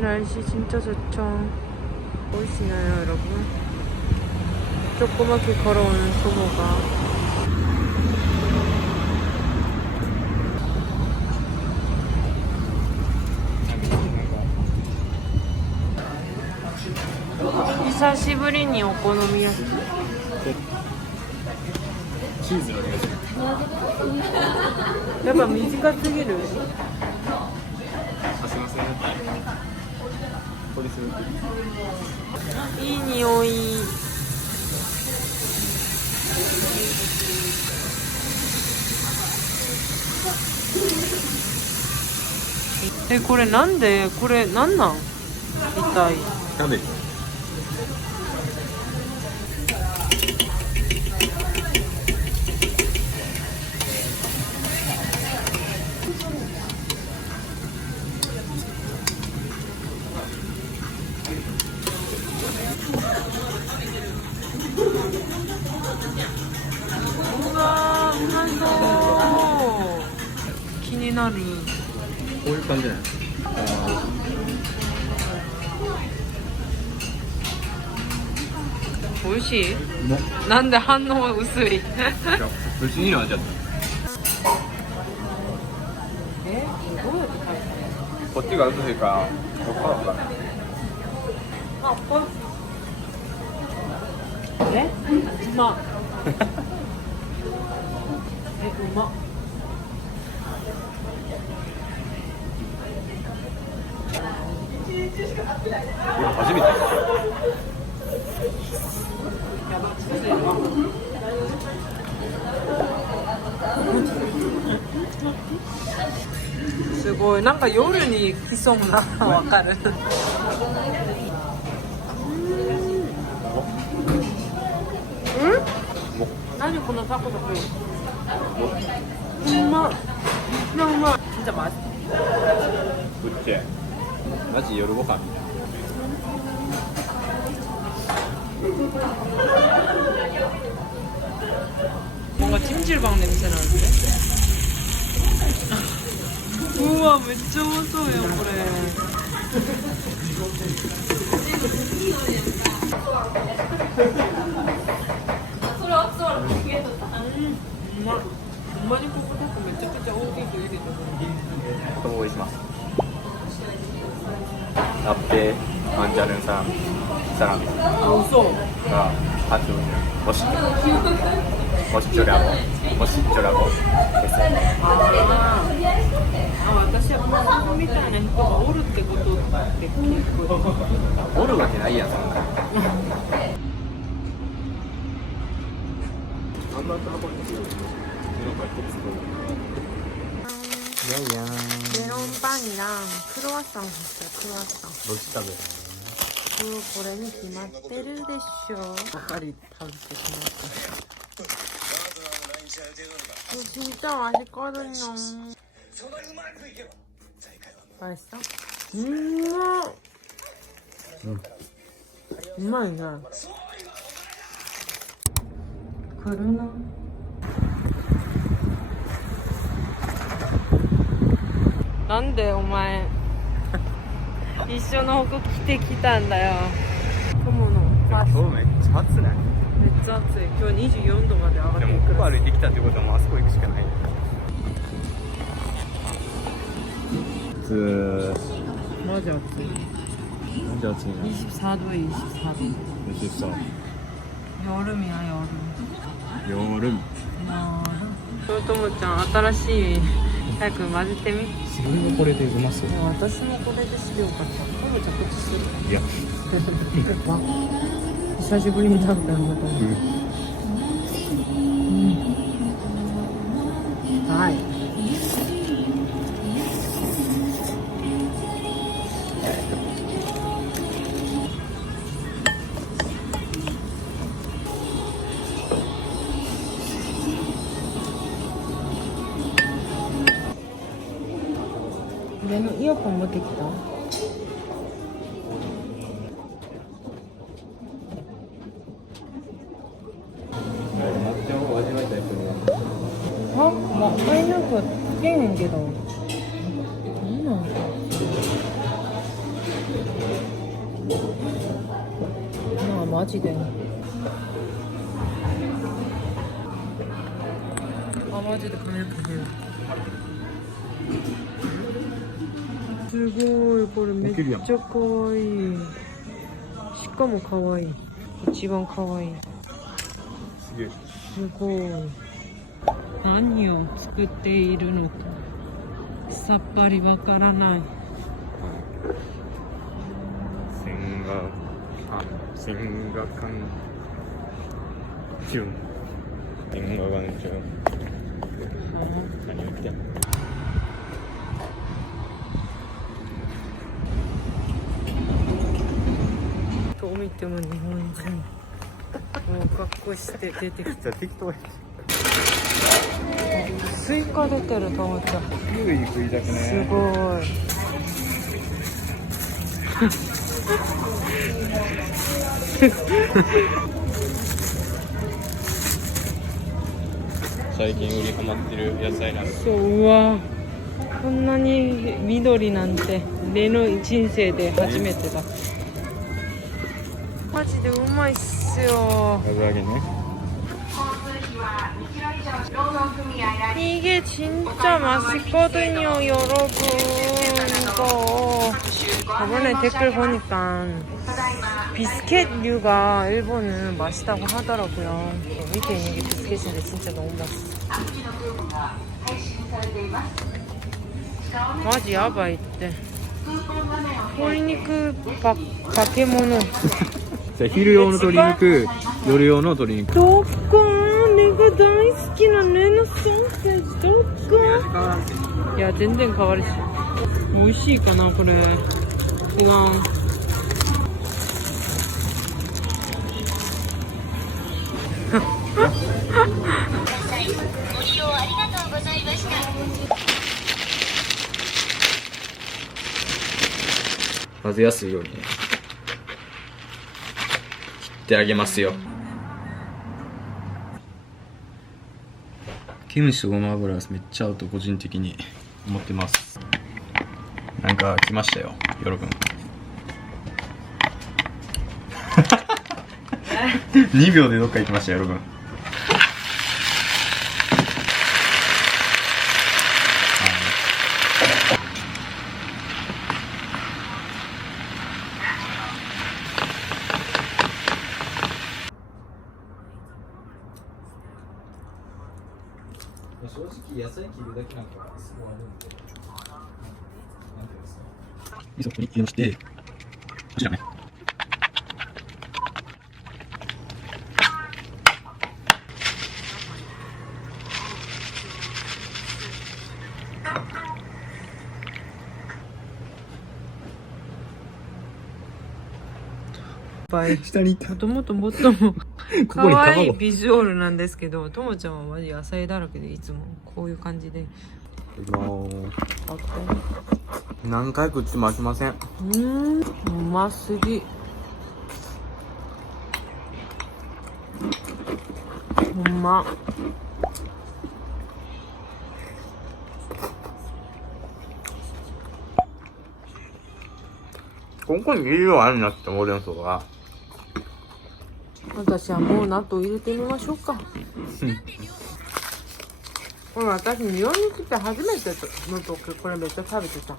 오늘 날씨 진짜 좋죠. 보이시나요, 여러분? 조그맣게 걸어오는 소모가.久しぶりにお好み焼き。チーズお願いします。やっぱ短すぎる。あ、すいません。これする。いい匂い。これなんで、これなんなん一体。キャベツ。うわー、うまそう。気になる。こういう感じじゃない。美味しい？もなんで反応薄い？不思議な味だった。どうやって食べる？こっちが薄いか、こっからか。あ、これ。うまっ。うまっ。俺初めて。すごい、なんか夜に来そうな。わかる。何このタコタコ。うまっ。うまい。진짜 맛있어。ぶっけ。マジ夜ご飯みたいな。뭔가 찜질방 냄새 나는데? 우와, 진짜 무서워요, 그래. 엄마니 꼬꼬꼬 진짜 오기도 이리도. ともおいします。ラッペ、アンジャルンサラミ、サラミ 무서워. が初めてモシチョラボです。私はママみたいな人がおるってことって結構おるわけないやん、そんな。あんまたこれですよ。いやいや。 메론빵이랑 크로와상 줬어요. 크로와상. どっち食べる？ これに決まってるでしょ。ばかり食べてしまった。진짜 맛있거든요. 맛있어? 이게. 그러나? 난데, お前一緒の服着てきたんだよ。友のファッション。今日めっちゃ暑ない？めっちゃ暑い。今日24度まで上がってくる。でもここ歩いてきたってことはもうあそこ行くしかない。マジ暑い。じゃあ暑いな。 24도에 24도. 24. 여름이야, 여름. 여름. 토모짱, 新しい。早く混ぜてみ。自分がこれでうますよ。私もこれでしようかと。トモちゃんこっちする。いや。久しぶりに食べたの。はい。俺のイヤホン持ってきた。もったいなくつけへんけど。なんなんだ。マジで。あ、マジで髪の毛変。すごい、これめっちゃ可愛い。しかも可愛い。一番可愛い。すげえ。すごい。何を作っているのかさっぱりわからない。線画館中。線画館中。何言ってんの。どう見ても日本人。もう格好して出てきた。じゃあ適当や。スイカ出てると思った。キウイ食いたくね。すごい。最近売りハマってる野菜なんです。そう、うわ、こんなに緑なんて例の人生で初めてだ。マジでうまいっすよ。油揚げね。이게 진짜 맛있거든요, 여러분. 이거 저번에 댓글 보니까 비스켓류가 일본은 맛있다고 하더라고요. 밑에 있는 게 비스켓인데 진짜 너무 맛있어. 마지 야바이 때. 鶏肉化け物。じゃあ昼用の鶏肉、夜用の鶏肉。どっか내가大好きなレノソーセージどっか。いや全然変わるし。美味しいかなこれ。違う。ご利用ありがとうございました。混ぜやすいようにね、切ってあげますよ。キムチとごま油めっちゃ合うと個人的に思ってます。なんか来ましたよ、ヨロ君。2秒でどっか行きましたよ、ヨロ君。正直野菜切るだけなんかすごいあるんで、なんていうんですか、味噌に入れまして、こちらね。下にいた。もともと可愛いビジュアルなんですけど、ともちゃんはマジ野菜だらけでいつもこういう感じで。何回食っても飽きません。うますぎ。ほんま。ここにいるようあるなってほうれん草が。私はもう納豆入れてみましょうか。これ私日本に来て初めての時これめっちゃ食べてた。こ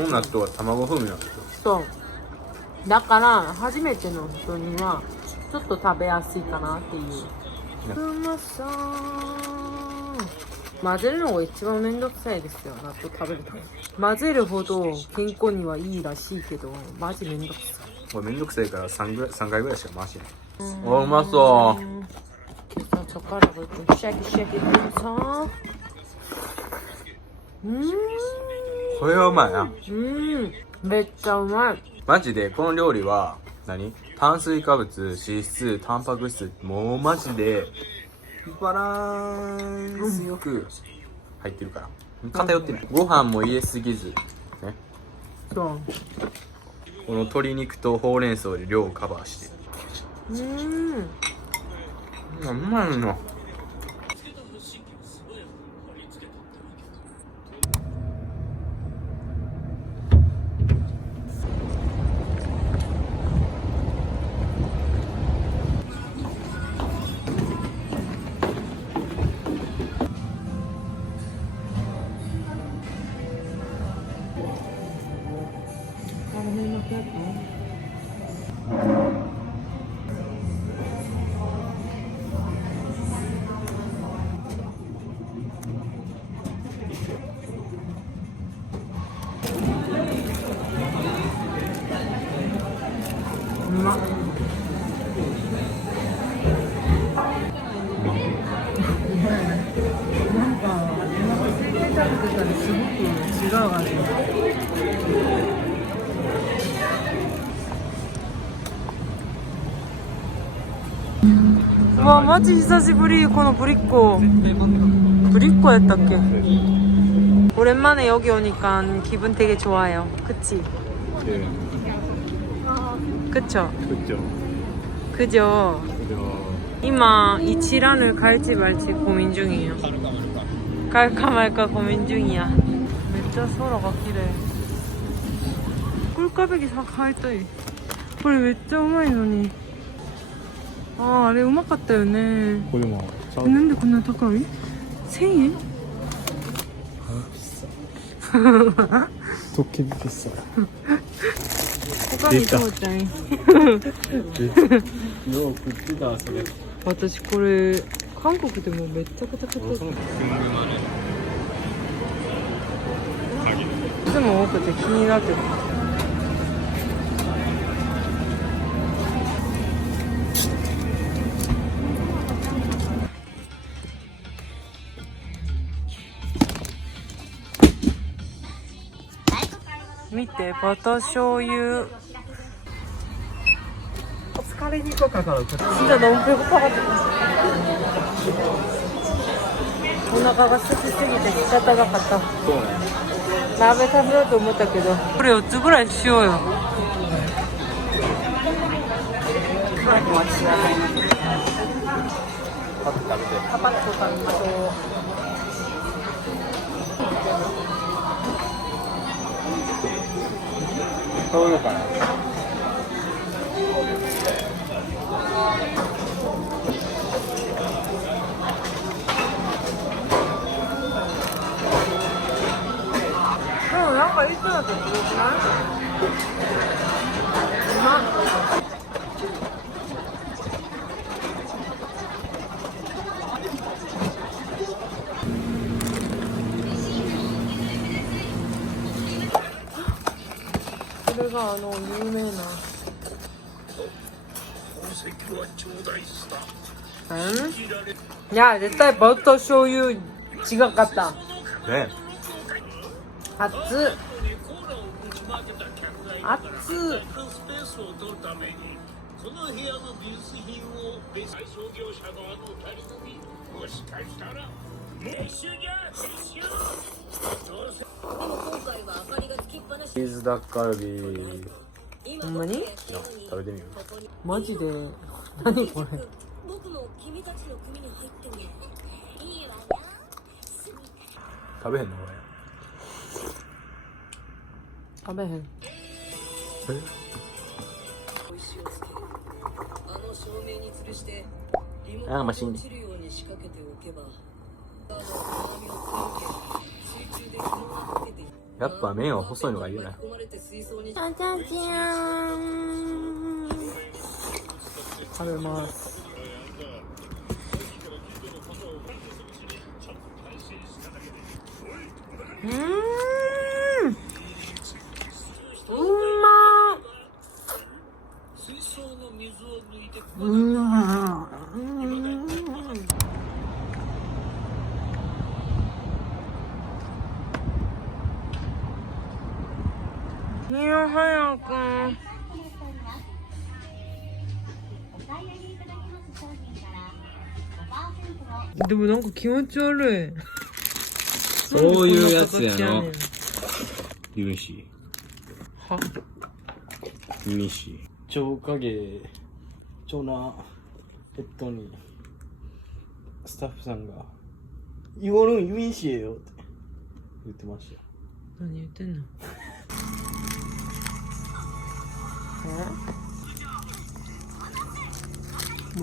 の納豆は卵風味なんですよ。そうだから初めての人にはちょっと食べやすいかなっていう。うまそう。混ぜるのが一番めんどくさいですよ、納豆食べると。混ぜるほど健康にはいいらしいけどマジめんどくさい。これめんどくさいから3回ぐらいしか回してない。お、うまそう。Kita coklat gitu, shake gitu. これはうまいな。めっちゃうまい。マジでこの料理は炭水化物、脂質、タンパク質、もうマジでバランスよく入ってるから偏ってない。ご飯も入れすぎずね。そう。この鶏肉とほうれん草で量をカバーしてうまいな。うまっ。なんかお腹空いて食べてたらすごく違う味。うわマジ久しぶり。このブリッコブリッコやったっけ? 오랜만에 여기 오니까 기분 되게 좋아요. 그치? 네. 그쵸? 그죠. 그죠? 이마 이치란을 갈지 말지 고민 중이에요. 갈까 말까 고민 중이야. 진짜 소라가 기래. 꿀까베기 사카이토이. 그래 진짜 우마이노니. 아, あれうまかったよね。これもなんでこんな高い 1000円? 도끼 비싸. 他に父ちゃん。よう食ってたそれ。私これ韓国でもめっちゃくちゃ買った。いつも多くて気になってる。見て、バター醤油。 진짜 너무 배고파가지고 오나가가 쓰기쓰기て仕方なかった鍋食べようと思ったけどこれ4つぐらいしようよパパッと食べましょうそういうのかななんかいつだとすごくない？うまっ。これが有名な。いや絶対バター醤油違かった。ね。熱っ熱っチーズダッカルビほんまに？食べてみようマジで何これ食べへんのこれ食べへんああマシンやっぱ麺は細いのがいいよなあちゃんちゃん食べますうまっいいよ早くでもなんか気持ち悪いそういうやつやのユンシはユンシ超影超なペットにスタッフさんが「イゴルンユインシエよ」って言ってましたよ。何言ってんの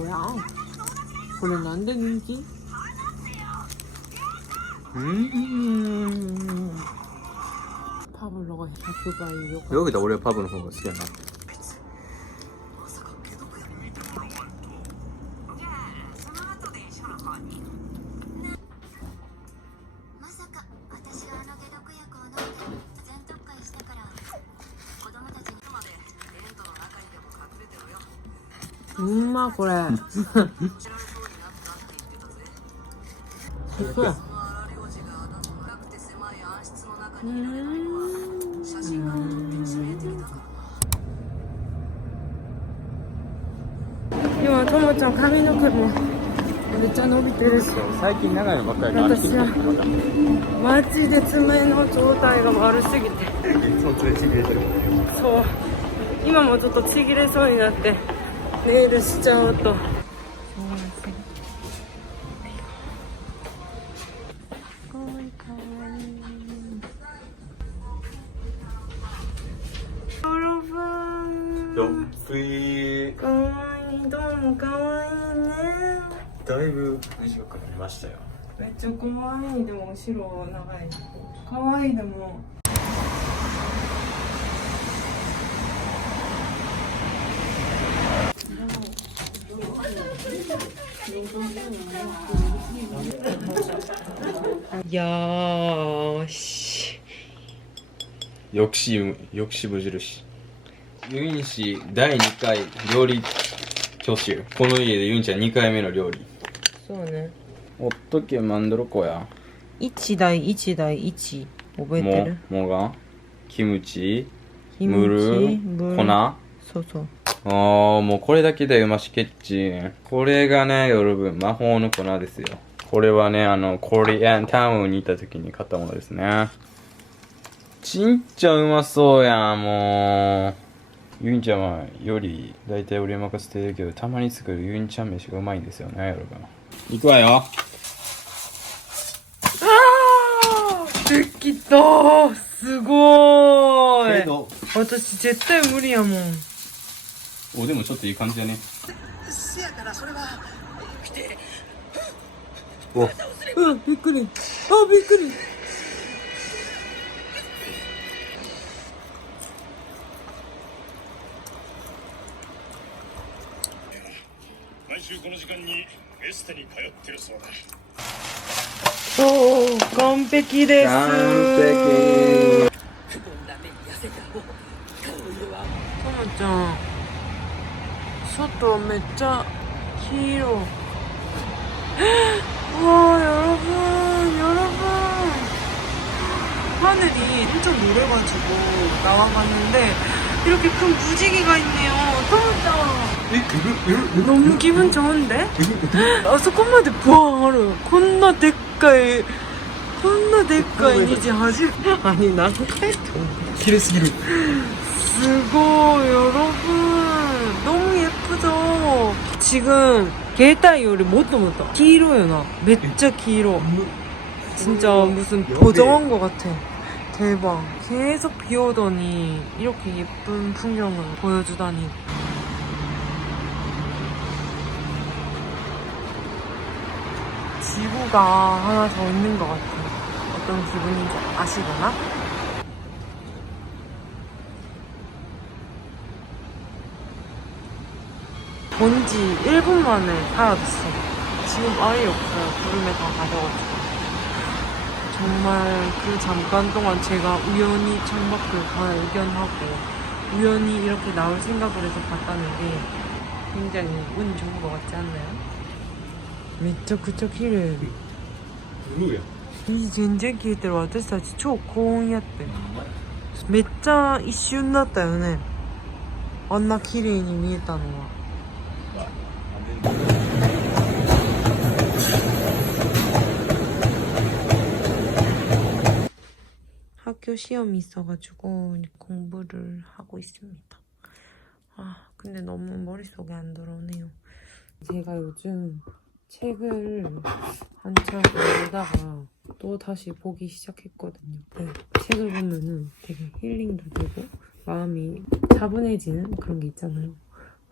もやこれなんで人気 파블로가 100倍よかった。 여기다 올해 파브는方が好きやな。まさか私が解毒薬を飲んで全特会したから子供たちにまでテントの中にでも隠れてろよ。うんまこれそうや。今ともちゃん髪の毛もめっちゃ伸びてるし、最近長いのばっかり私はマジで爪の状態が悪すぎて、そう爪ちぎれてる。そう今もちょっとちぎれそうになってネイルしちゃうと。よっぷいかわいい、どうもかわいいね。だいぶ短くなりましたよ。めっちゃかわいい。でも後ろ長い。かわいい。でもよし。역시無印。ユイン氏第2回料理教習。この家でユインちゃん2回目の料理。そうね。 어떻게 만들 거야? 1対1対1覚えてる？ 뭐가? 김치, キムチ 물, 粉? そうそう。 もうこれだけで맛있겠지。これがね、여러분魔法の粉ですよ。これはね、コリアンタウンに行った時に買ったものですね。ちんちゃうまそうやん、もう。ユインちゃんはより大体俺任せてるけど、たまに作るユインちゃん飯がうまいんですよね、여러분。いくわよ。できた。すごーい。けど私絶対無理やもん。お、でもちょっといい感じだね。せやからそれは見てお、うわ、びっくり。あ、びっくり。毎週この時間にエステに通ってるそうだ。おー、完璧です。完璧。ともちゃん、外めっちゃ黄色。와 여러분 하늘이 엄청 노래가지고 나와봤는데 이렇게 큰 무지개가 있네요. 토모짱 너무 기분 좋은데? あそこまでブワーある。こんなでっかい虹初めて。아니何回と길어지기로. 스고 여러분 너무 예쁘죠? 지금 게이타이요리 못도 기로요나. 진짜 기로. 진짜 무슨 보정한 것 같아. 대박. 계속 비 오더니 이렇게 예쁜 풍경을 보여주다니. 지구가 하나 더 있는 것 같아. 어떤 기분인지 아시려나? 본지 1분 만에 사라졌어. 지금 아예 없어요. 구름에 다 가져가지고. 정말 그 잠깐 동안 제가 우연히 창밖을 발견하고 우연히 이렇게 나올 생각을 해서 봤다는 게 굉장히 운이 좋은 것 같지 않나요? めっちゃくちゃ綺麗。全然消えてる。私たち超高温やって。めっちゃ一瞬だったよね。あんな綺麗に見えたのは。학교 시험이 있어가지고 공부를 하고 있습니다. 아, 근데 너무 머릿속에 안 들어오네요. 제가 요즘 책을 한참 보다가 또 다시 보기 시작했거든요. 네, 책을 보면은 되게 힐링도 되고 마음이 차분해지는 그런 게 있잖아요.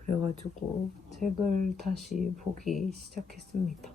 그래가지고 책을 다시 보기 시작했습니다.